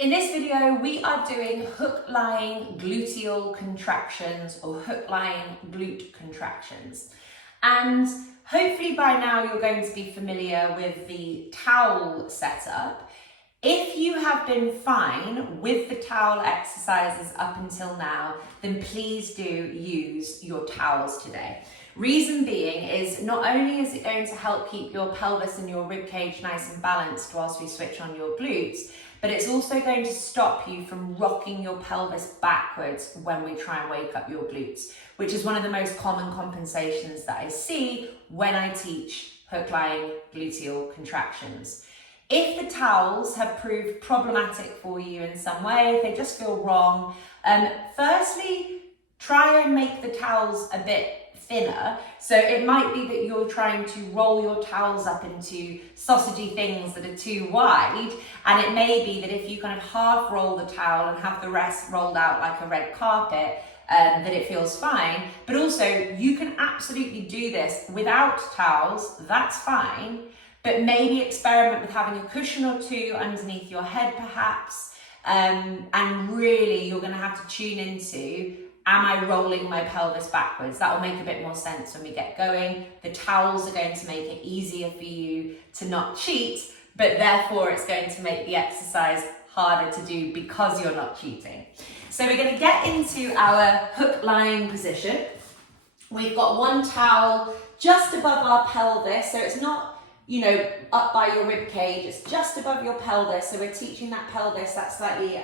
In this video, we are doing hook-lying gluteal contractions or hook-lying glute contractions. And hopefully by now you're going to be familiar with the towel setup. If you have been fine with the towel exercises up until now, then please do use your towels today. Reason being is not only is it going to help keep your pelvis and your rib cage nice and balanced whilst we switch on your glutes, but it's also going to stop you from rocking your pelvis backwards when we try and wake up your glutes, which is one of the most common compensations that I see when I teach hook-lying gluteal contractions. If the towels have proved problematic for you in some way, if they just feel wrong, firstly, try and make the towels a bit thinner. So it might be that you're trying to roll your towels up into sausagey things that are too wide, and it may be that if you kind of half roll the towel and have the rest rolled out like a red carpet, that it feels fine. But also you can absolutely do this without towels, that's fine, but maybe experiment with having a cushion or two underneath your head perhaps, and really you're going to have to tune into, am I rolling my pelvis backwards? That will make a bit more sense when we get going. The towels are going to make it easier for you to not cheat, but therefore it's going to make the exercise harder to do because you're not cheating. So we're going to get into our hook-lying position. We've got one towel just above our pelvis, so it's not, you know, up by your rib cage, it's just above your pelvis. So we're teaching that pelvis, that slightly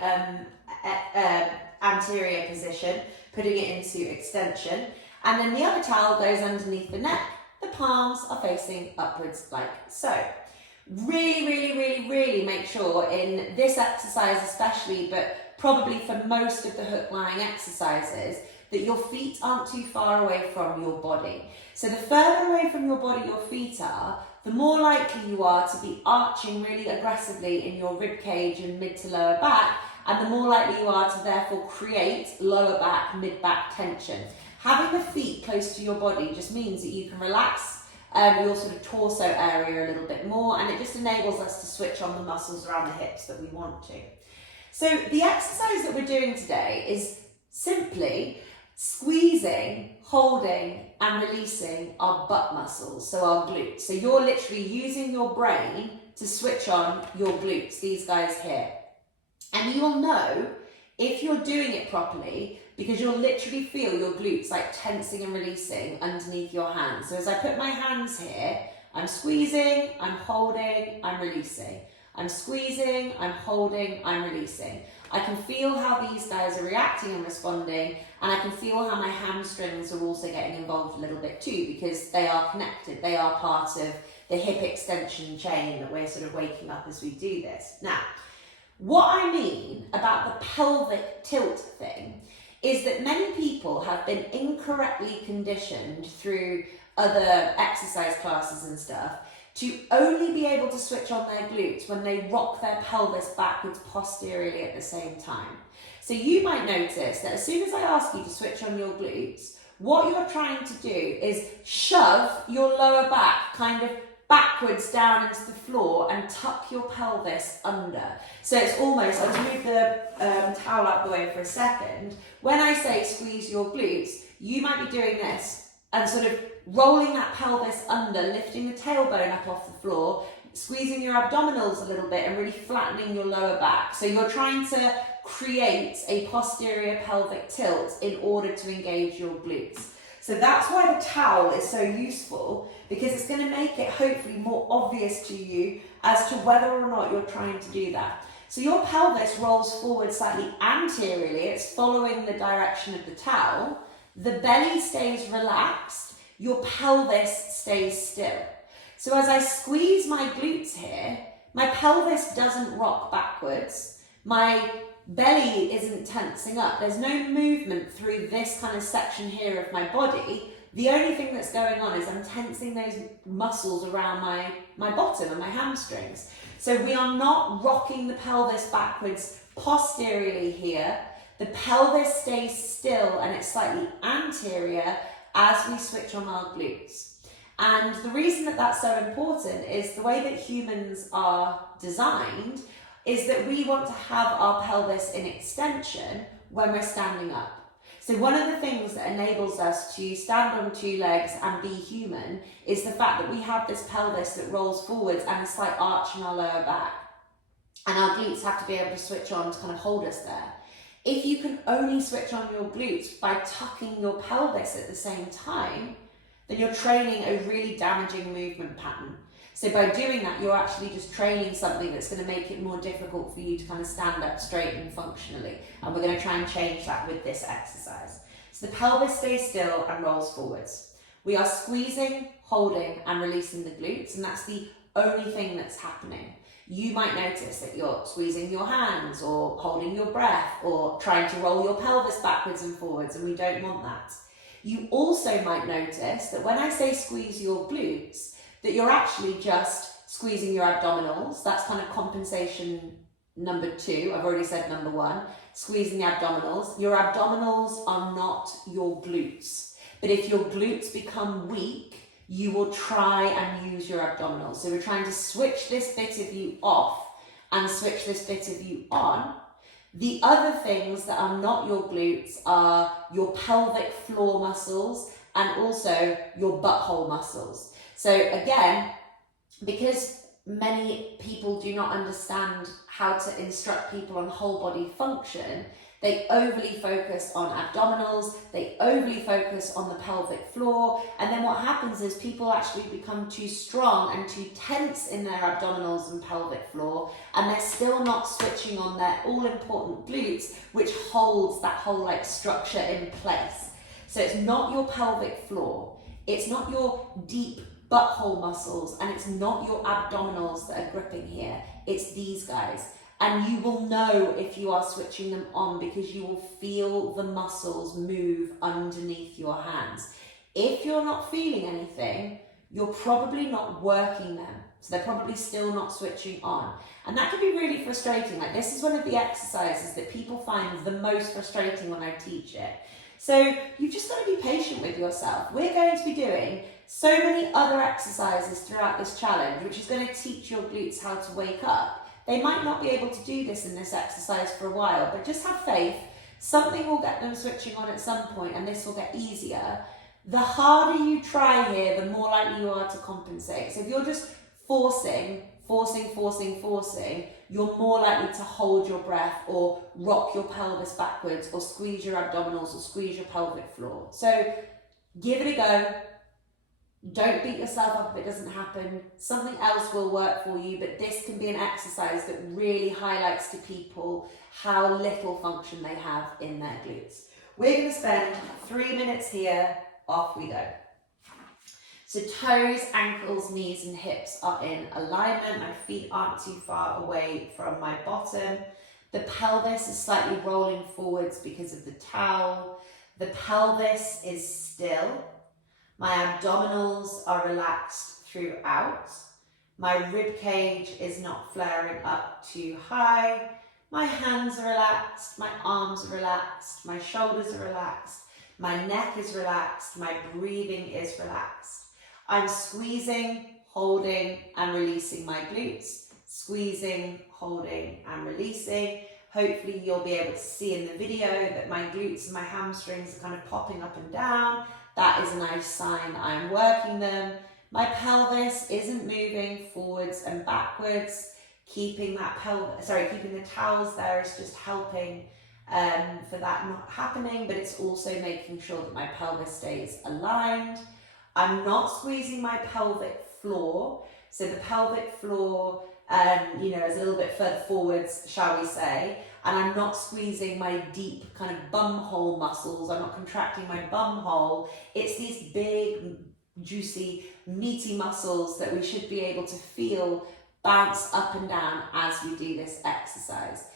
anterior position, putting it into extension. And then the other towel goes underneath the neck. The palms are facing upwards like so. Really make sure in this exercise especially, but probably for most of the hook-lying exercises, that your feet aren't too far away from your body. So the further away from your body your feet are, the more likely you are to be arching really aggressively in your rib cage and mid to lower back, and the more likely you are to therefore create lower back, mid-back tension. Having the feet close to your body just means that you can relax your sort of torso area a little bit more, and it just enables us to switch on the muscles around the hips that we want to. So the exercise that we're doing today is simply squeezing, holding and releasing our butt muscles, so our glutes. So you're literally using your brain to switch on your glutes, these guys here. And you will know if you're doing it properly because you'll literally feel your glutes like tensing and releasing underneath your hands. So as I put my hands here, I'm squeezing, I'm holding, I'm releasing. I'm squeezing, I'm holding, I'm releasing. I can feel how these guys are reacting and responding, and I can feel how my hamstrings are also getting involved a little bit too, because they are connected. They are part of the hip extension chain that we're sort of waking up as we do this. Now, what I mean about the pelvic tilt thing is that many people have been incorrectly conditioned through other exercise classes and stuff to only be able to switch on their glutes when they rock their pelvis backwards posteriorly at the same time. So you might notice that as soon as I ask you to switch on your glutes, what you're trying to do is shove your lower back kind of backwards down into the floor and tuck your pelvis under. So it's almost, I'll just move the towel out the way for a second. When I say squeeze your glutes, you might be doing this and sort of rolling that pelvis under, lifting the tailbone up off the floor, squeezing your abdominals a little bit and really flattening your lower back. So you're trying to create a posterior pelvic tilt in order to engage your glutes. So that's why the towel is so useful, because it's going to make it hopefully more obvious to you as to whether or not you're trying to do that. So your pelvis rolls forward slightly anteriorly, it's following the direction of the towel, the belly stays relaxed, your pelvis stays still. So as I squeeze my glutes here, my pelvis doesn't rock backwards, my belly isn't tensing up, there's no movement through this kind of section here of my body. The only thing that's going on is I'm tensing those muscles around my bottom and my hamstrings. So we are not rocking the pelvis backwards posteriorly here. The pelvis stays still and it's slightly anterior as we switch on our glutes. And the reason that that's so important is the way that humans are designed is that we want to have our pelvis in extension when we're standing up. So one of the things that enables us to stand on two legs and be human is the fact that we have this pelvis that rolls forwards and a slight arch in our lower back. And our glutes have to be able to switch on to kind of hold us there. If you can only switch on your glutes by tucking your pelvis at the same time, then you're training a really damaging movement pattern. So by doing that, you're actually just training something that's going to make it more difficult for you to kind of stand up straight and functionally. And we're going to try and change that with this exercise. So the pelvis stays still and rolls forwards. We are squeezing, holding, and releasing the glutes, and that's the only thing that's happening. You might notice that you're squeezing your hands or holding your breath or trying to roll your pelvis backwards and forwards, and we don't want that. You also might notice that when I say squeeze your glutes, that you're actually just squeezing your abdominals. That's kind of compensation number 2. I've already said number 1, squeezing the abdominals. Your abdominals are not your glutes. But if your glutes become weak, you will try and use your abdominals. So we're trying to switch this bit of you off and switch this bit of you on. The other things that are not your glutes are your pelvic floor muscles and also your butthole muscles. So again, because many people do not understand how to instruct people on whole body function, they overly focus on abdominals, they overly focus on the pelvic floor, and then what happens is people actually become too strong and too tense in their abdominals and pelvic floor, and they're still not switching on their all-important glutes, which holds that whole like structure in place. So it's not your pelvic floor, it's not your deep butthole muscles, and it's not your abdominals that are gripping here, it's these guys. And you will know if you are switching them on because you will feel the muscles move underneath your hands. If you're not feeling anything, you're probably not working them. So they're probably still not switching on. And that can be really frustrating. Like, this is one of the exercises that people find the most frustrating when I teach it. So you've just got to be patient with yourself. We're going to be doing so many other exercises throughout this challenge, which is going to teach your glutes how to wake up. They might not be able to do this in this exercise for a while, but just have faith. Something will get them switching on at some point, and this will get easier. The harder you try here, the more likely you are to compensate. So if you're just forcing, you're more likely to hold your breath or rock your pelvis backwards or squeeze your abdominals or squeeze your pelvic floor. So give it a go. Don't beat yourself up if it doesn't happen. Something else will work for you, but this can be an exercise that really highlights to people how little function they have in their glutes. We're going to spend 3 minutes here. Off we go. So toes, ankles, knees and hips are in alignment. My feet aren't too far away from my bottom. The pelvis is slightly rolling forwards because of the towel. The pelvis is still. My abdominals are relaxed throughout. My rib cage is not flaring up too high. My hands are relaxed, my arms are relaxed, my shoulders are relaxed, my neck is relaxed, my breathing is relaxed. I'm squeezing, holding and releasing my glutes. Squeezing, holding and releasing. Hopefully you'll be able to see in the video that my glutes and my hamstrings are kind of popping up and down. That is a nice sign that I'm working them. My pelvis isn't moving forwards and backwards. Keeping the towels there is just helping for that not happening, but it's also making sure that my pelvis stays aligned. I'm not squeezing my pelvic floor. So the pelvic floor, is a little bit further forwards, shall we say. And I'm not squeezing my deep kind of bum hole muscles. I'm not contracting my bum hole. It's these big, juicy, meaty muscles that we should be able to feel bounce up and down as we do this exercise.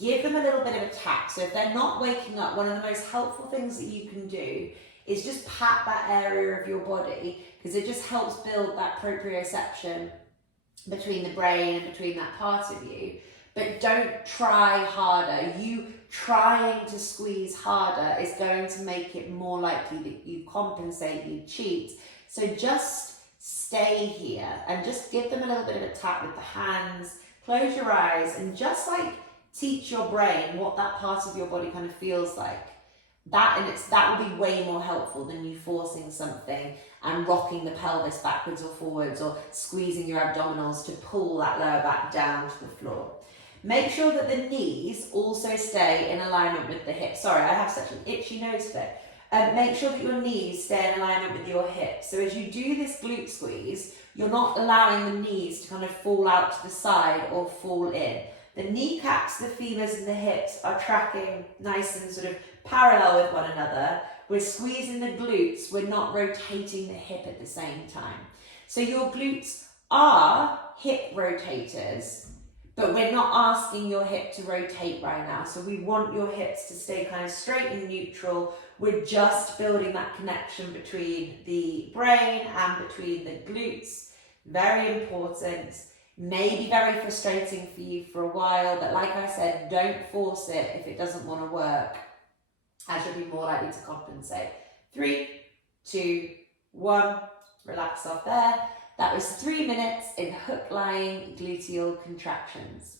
Give them a little bit of a tap. So if they're not waking up, one of the most helpful things that you can do is just pat that area of your body, because it just helps build that proprioception between the brain and between that part of you. But don't try harder. You trying to squeeze harder is going to make it more likely that you compensate, you cheat. So just stay here and just give them a little bit of a tap with the hands, Close your eyes and just like teach your brain what that part of your body kind of feels like. That will be way more helpful than you forcing something and rocking the pelvis backwards or forwards or squeezing your abdominals to pull that lower back down to the floor. Make sure that the knees also stay in alignment with the hips. Sorry, I have such an itchy nose today. Make sure that your knees stay in alignment with your hips. So as you do this glute squeeze, you're not allowing the knees to kind of fall out to the side or fall in. The kneecaps, the femurs and the hips are tracking nice and sort of parallel with one another. We're squeezing the glutes, we're not rotating the hip at the same time. So your glutes are hip rotators, but we're not asking your hip to rotate right now. So we want your hips to stay kind of straight and neutral. We're just building that connection between the brain and between the glutes. Very important. May be very frustrating for you for a while, but like I said, don't force it if it doesn't want to work, as you'll be more likely to compensate. 3, 2, 1, relax off there. That was 3 minutes in hook-lying gluteal contractions.